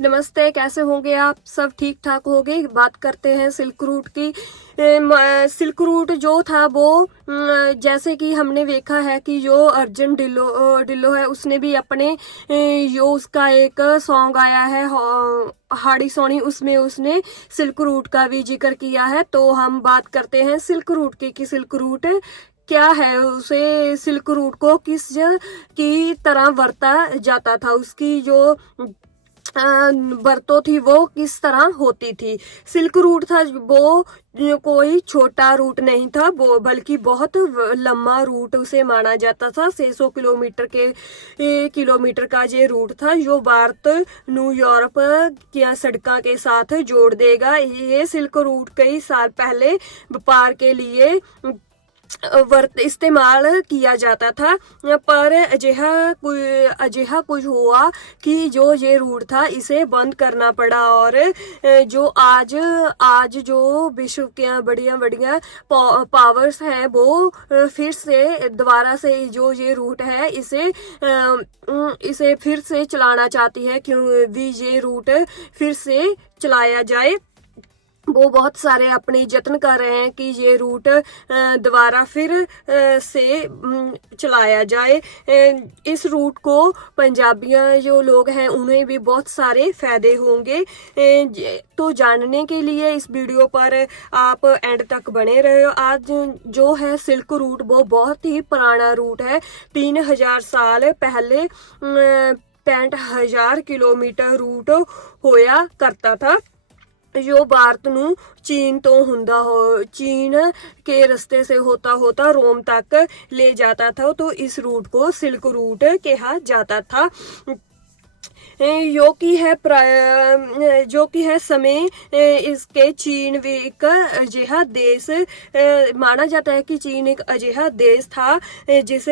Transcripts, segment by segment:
नमस्ते, कैसे होंगे आप? सब ठीक ठाक होंगे। बात करते हैं सिल्क रूट की। सिल्क रूट जो था वो जैसे कि हमने देखा है कि जो अर्जुन डिल्लो है उसने भी अपने जो उसका एक सॉन्ग आया है हाड़ी सोनी, उसमें उसने सिल्क रूट का भी जिक्र किया है। तो हम बात करते हैं सिल्क रूट की कि सिल्क रूट क्या है, उसे सिल्क रूट को किस की तरह बरता जाता था, उसकी जो बरतों थी वो किस तरह होती थी। सिल्क रूट था वो कोई छोटा रूट नहीं था, वो बल्कि बहुत लंबा रूट उसे माना जाता था। 600 किलोमीटर का ये रूट था जो भारत न्यू यूरोप की सड़कों के साथ जोड़ देगा। ये सिल्क रूट कई साल पहले व्यापार के लिए इस्तेमाल किया जाता था, पर अजिहा कुछ हुआ कि जो ये रूट था इसे बंद करना पड़ा। और जो आज आज जो विश्व के बढ़िया बढ़िया पावर्स है वो फिर से दोबारा से जो ये रूट है इसे फिर से चलाना चाहती है, क्यों भी ये रूट फिर से चलाया जाए। वो बहुत सारे अपने यत्न कर रहे हैं कि ये रूट दोबारा फिर से चलाया जाए। इस रूट को पंजाबियां जो लोग हैं उन्हें भी बहुत सारे फायदे होंगे। तो जानने के लिए इस वीडियो पर आप एंड तक बने रहे। आज जो है सिल्क रूट वो बहुत ही पुराना रूट है। 3000 साल पहले 65,000 किलोमीटर रूट होया करता था जो भारत ਨੂੰ चीन तो हुंदा हो चीन के रस्ते से होता होता रोम तक ले जाता था। तो इस रूट को सिल्क रूट कहा जाता था। जो कि है समय इसके चीन भी एक अजिहा देश माना जाता है कि चीन एक अजिहा देश था जिस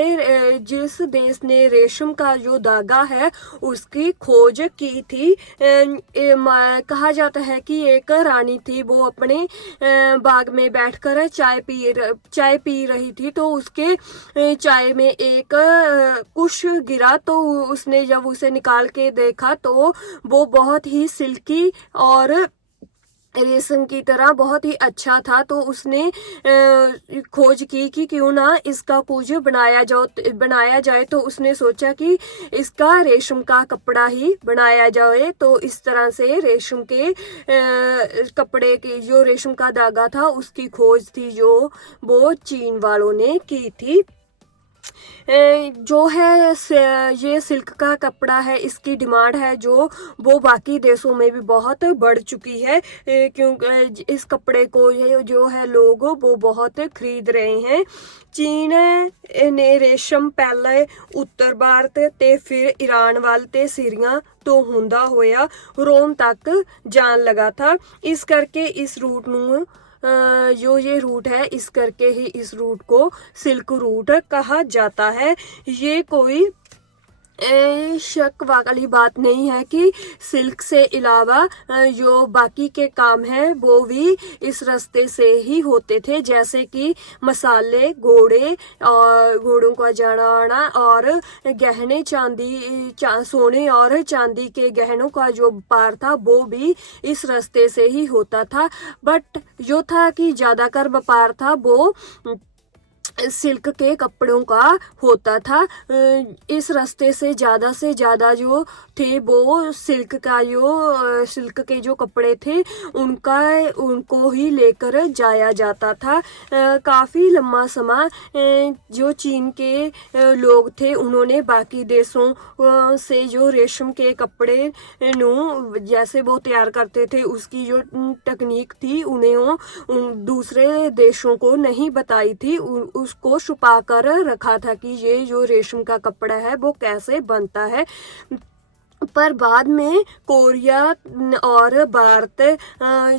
देश ने रेशम का जो धागा है उसकी खोज की थी। कहा जाता है कि एक रानी थी, वो अपने बाग में बैठकर चाय पी रही थी, तो उसके चाय में एक कुश गिरा। तो उसने जब उसे निकाल के देखा तो वो बहुत ही सिल्की और रेशम की तरह बहुत ही अच्छा था। तो उसने खोज की कि क्यों ना इसका कुछ बनाया जाए। तो उसने सोचा कि इसका रेशम का कपड़ा ही बनाया जाए। तो इस तरह से रेशम के कपड़े की जो रेशम का धागा था उसकी खोज थी जो वो चीन वालों ने की थी। जो है ये सिल्क का कपड़ा है, इसकी डिमांड है जो वो बाकी देशों में भी बहुत बढ़ चुकी है, क्योंकि इस कपड़े को ये जो है लोग वो बहुत खरीद रहे हैं। चीन ने रेशम पहले उत्तर भारत ते फिर ईरान वाल ते सीरिया तो हुंदा होया रोम तक जान लगा था। इस करके इस रूट ਨੂੰ जो ये रूट है इस करके ही इस रूट को सिल्क रूट कहा जाता है। ये कोई शक वाली बात नहीं है कि सिल्क से अलावा जो बाकी के काम हैं वो भी इस रास्ते से ही होते थे, जैसे कि मसाले, घोड़ों का जाना आना और गहने सोने और चांदी के गहनों का जो व्यापार था वो भी इस रास्ते से ही होता था। बट जो था कि ज्यादातर व्यापार था वो सिल्क के कपड़ों का होता था। इस रास्ते से ज्यादा जो थे वो सिल्क के जो कपड़े थे उनको ही लेकर जाया जाता था। काफी लंबा समय जो चीन के लोग थे उन्होंने बाकी देशों से जो रेशम के कपड़े जैसे वो तैयार करते थे उसकी जो तकनीक थी उन दूसरे देशों को नहीं बताई थी, उसको छुपा कर रखा था कि ये जो रेशम का कपड़ा है वो कैसे बनता है। पर बाद में कोरिया और भारत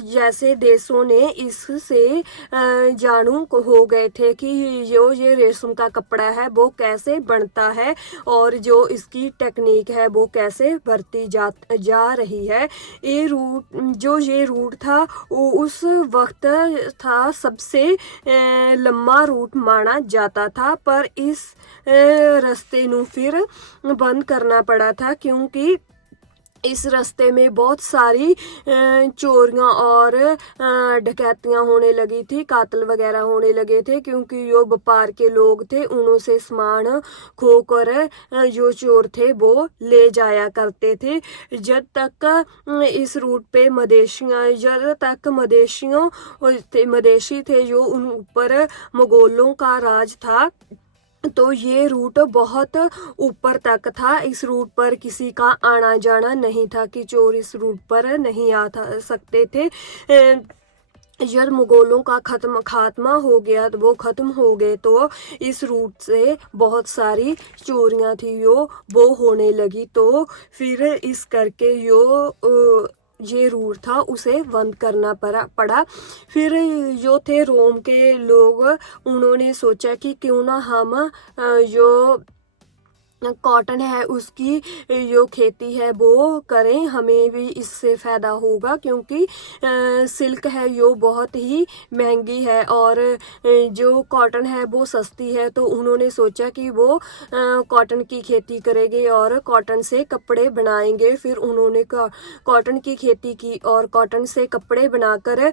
जैसे देशों ने इससे जानू हो गए थे कि ये रेशम का कपड़ा है वो कैसे बनता है और जो इसकी टेक्निक है वो कैसे बढ़ती जा रही है। ये रूट था उस वक्त था सबसे लंबा रूट माना जाता था, पर इस रास्ते ਨੂੰ फिर बंद करना पड़ा था क्योंकि इस रास्ते में बहुत सारी चोरियां और डकैतियां होने लगी थी, कातल वगैरह होने लगे थे, क्योंकि जो व्यापार के लोग थे उन्हों से सामान खोकर जो चोर थे वो ले जाया करते थे। जब तक इस रूट पे मदेशी थे जो उन ऊपर मुगलों का राज था, तो ये रूट बहुत ऊपर तक था। इस रूट पर किसी का आना जाना नहीं था कि चोर इस रूट पर नहीं आ सकते थे। जब मुगलों का खात्मा हो गया, तो वो खत्म हो गए, तो इस रूट से बहुत सारी चोरियां थी वो होने लगी। तो फिर इस करके ये रूट था उसे बंद करना पड़ा। फिर जो थे रोम के लोग, उन्होंने सोचा कि क्यों ना हम जो कॉटन है उसकी जो खेती है वो करें, हमें भी इससे फ़ायदा होगा, क्योंकि सिल्क है जो बहुत ही महंगी है और जो कॉटन है वो सस्ती है। तो उन्होंने सोचा कि वो कॉटन की खेती करेंगे और कॉटन से कपड़े बनाएंगे। फिर उन्होंने कॉटन की खेती की और कॉटन से कपड़े बनाकर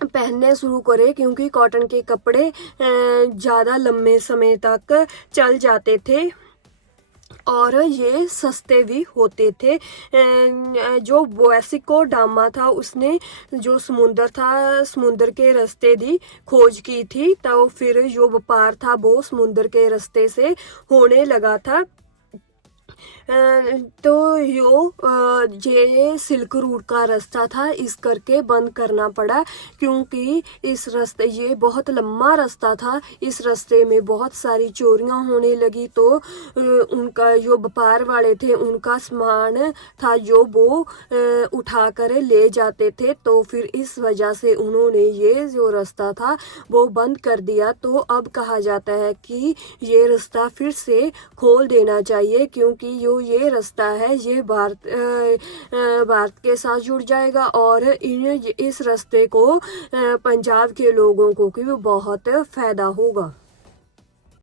पहनने शुरू करे, क्योंकि कॉटन के कपड़े ज़्यादा लंबे समय तक चल जाते थे और ये सस्ते भी होते थे। जो वास्को डामा था उसने जो समुद्र के रास्ते दी खोज की थी, तो फिर जो व्यापार था वो समुद्र के रास्ते से होने लगा था। तो ये सिल्क रूट का रास्ता था, इस करके बंद करना पड़ा, क्योंकि इस रास्ते ये बहुत लंबा रास्ता था। इस रास्ते में बहुत सारी चोरियां होने लगी, तो उनका जो व्यापार वाले थे उनका सामान था जो वो उठाकर ले जाते थे। तो फिर इस वजह से उन्होंने ये जो रास्ता था वो बंद कर दिया। तो अब कहा जाता है कि ये रास्ता फिर से खोल देना चाहिए, क्योंकि ये रास्ता है ये भारत के साथ जुड़ जाएगा और इस रास्ते को पंजाब के लोगों को भी बहुत फायदा होगा।